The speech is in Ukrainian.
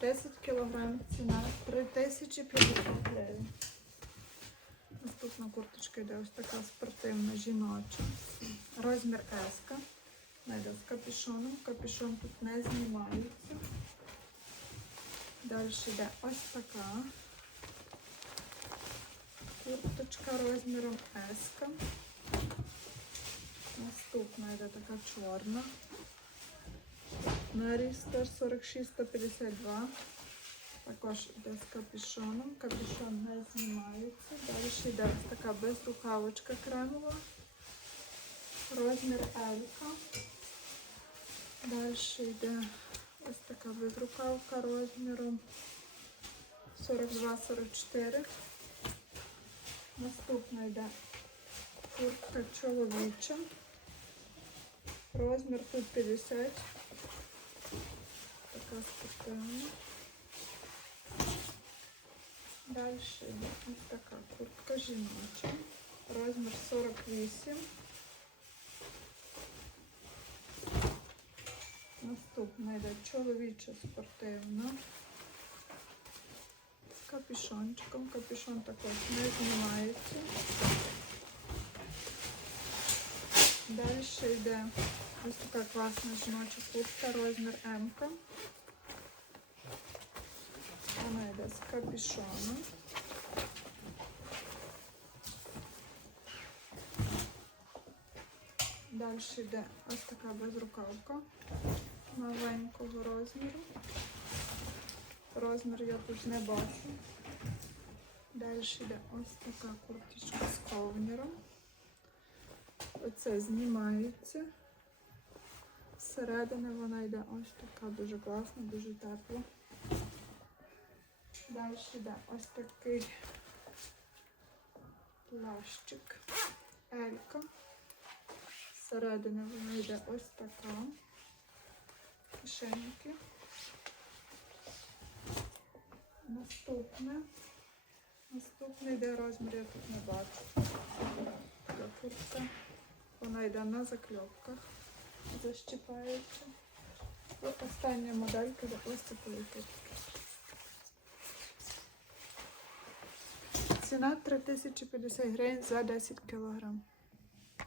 10 кг, ціна 3050 гривень. Наступна курточка йде ось така спортивна жіноча. Розмір S. Найде з капюшоном. Капюшон тут не знімається. Далі йде ось така. Курточка розміром S. Наступна йде така чорна. Нарістер 46-152. Також йде з капюшоном. Капюшон не знімається. Далі йде ось така безрукавочка кремова. Розмір L. Далі йде ось така безрукавка розміром 42-44. Наступна йде куртка чоловіча. Розмір тут 50. Спортивна. Далі ось така куртка жіноча. Розмір 48. Наступна йде чоловіча спортивна. З капюшончиком. Капюшон також не знімається. Далі йде ось така класна жіноча куртка, розмір М. Вона йде з капюшоном. Далі йде ось така безрукавка маленького розміру. Розмір я тут не бачу. Далі йде ось така курточка з ковніром. Оце знімається. Зсередини вона йде ось така дуже класна, дуже тепла. Далі йде ось такий плащик. Елька. Зсередини вона йде ось така. Кишеньки. Наступне. Наступний йде розмір, я тут не бачу. Куртка. Вона йде на закльопках, защіпається. І остання моделька такої куртки. Ціна 3050 гривень за 10 кг.